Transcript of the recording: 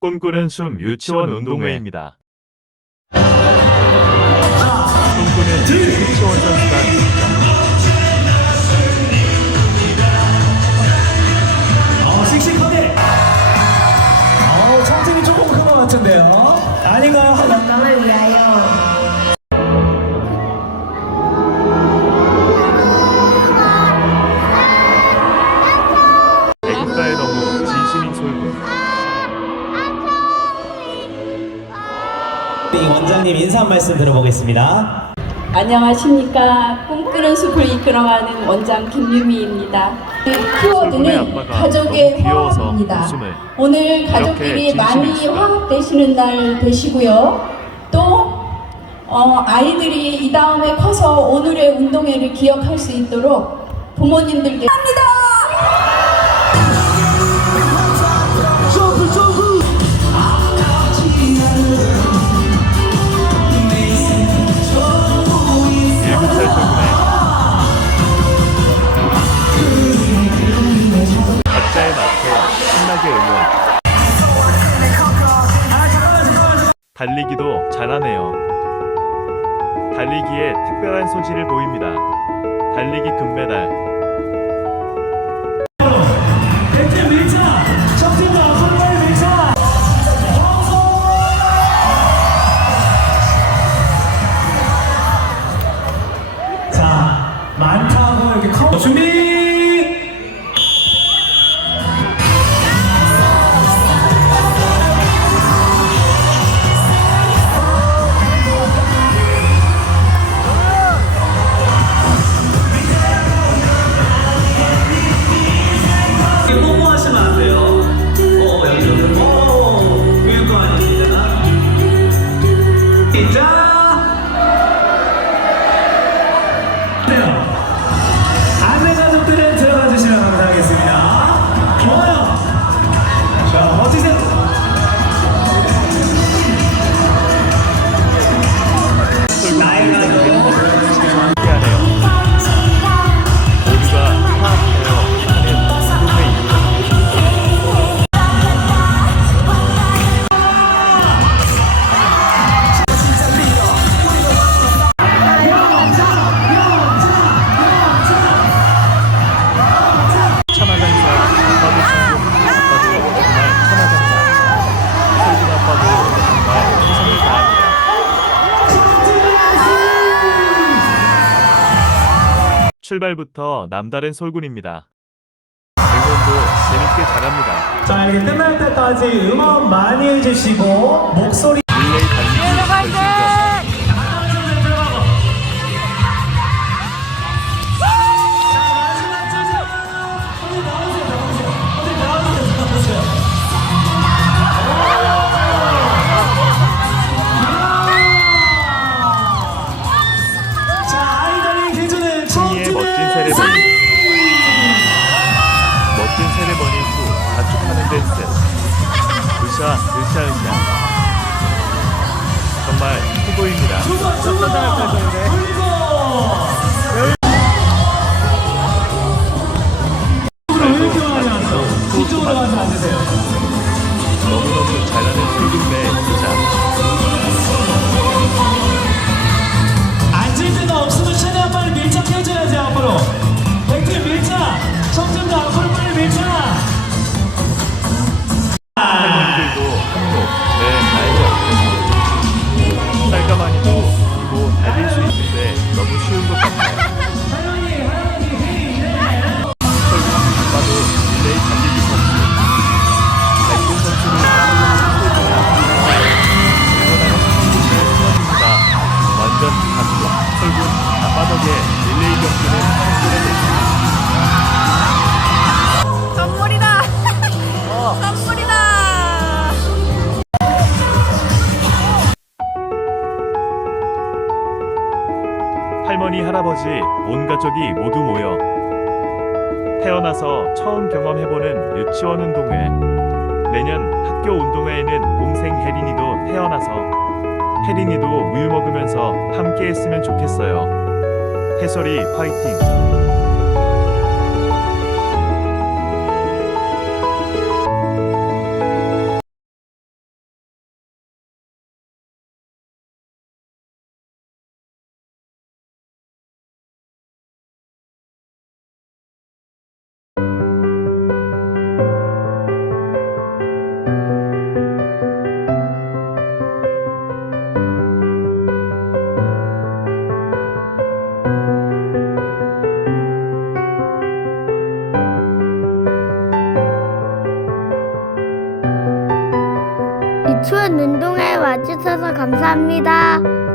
꿈꾸는 숨 유치원 운동회입니다. 꿈꾸는 유치원 선수단 등장. 씩씩하게. 청팀이 조금 큰 것 같은데요. 아닌가요? 건강을 위하여. 애국가에 너무 진심인 솔군. 원장님 인사 한 말씀 들어보겠습니다. 안녕하십니까. 꿈꾸는 숲을 이끌어가는 원장 김유미입니다. 키워드는 가족의 화합입니다. 오늘 가족끼리 많이 화합되시는 날 되시고요. 또 아이들이 이 다음에 커서 오늘의 운동회를 기억할 수 있도록 부모님들께 합니다. 박자에 맞춰 신나게 응원. 달리기도 잘하네요. 달리기에 특별한 소질을 보입니다. 달리기 금메달. 백팀 밀자! 청팀과 손발 밀자! 자, 많다고 이렇게 준비! 뽀뽀하시면 안 돼요. 교육도 아닙니다. 시작! 안내 가족들은 들어가 주시면 감사하겠습니다. 좋아요. 자, 멋지세요. 나이가 신기하네요. 모두가 화합되어 하는 운동회입니다. 참아장사 아빠도 천국, 아빠도 정말 참아장사. 솔군 아빠도 정말 최선을 다합니다. 출발부터 남다른 솔군입니다. 응원도 재밌게 잘합니다. 자, 이렇게 끝날 때까지 응원 많이 해주시고 목소리 릴레이 달리기 결승전. 자, 아이들의 기준은 승리의 멋진 세레머니. 멋진 세레머니 후 가축하는 댄스. 으쌰. 정말 후보입니다. 뒤쪽으로 가서 앉으세요. 너무너무 잘하는 솔군배 부자. 앉을 데가 없으면 최대한 빨리 밀착해줘야지 앞으로. 백팀 밀착! 청팀도 앞으로 빨리 밀착! 할머니들도 한몫. 알죠. 쌀가마니도 이고 달릴 수 있는데 너무 쉬운 것 같아요. 솔군 아빠도 릴레이 달리기 선수. 백군 선수를 따르는 응원하는 선수들의 응원입니다. 완전 각종 솔군 아빠 덕에 릴레이 경기는 한결에 선물이다. 선물이다. 할머니, 할아버지, 온 가족이 모두 모여 태어나서 처음 경험해보는 유치원 운동회. 내년 학교 운동회에는 동생 혜린이도 태어나서 혜린이도 우유 먹으면서 함께 했으면 좋겠어요. 해솔이 파이팅! 추운 운동회 와주셔서 감사합니다.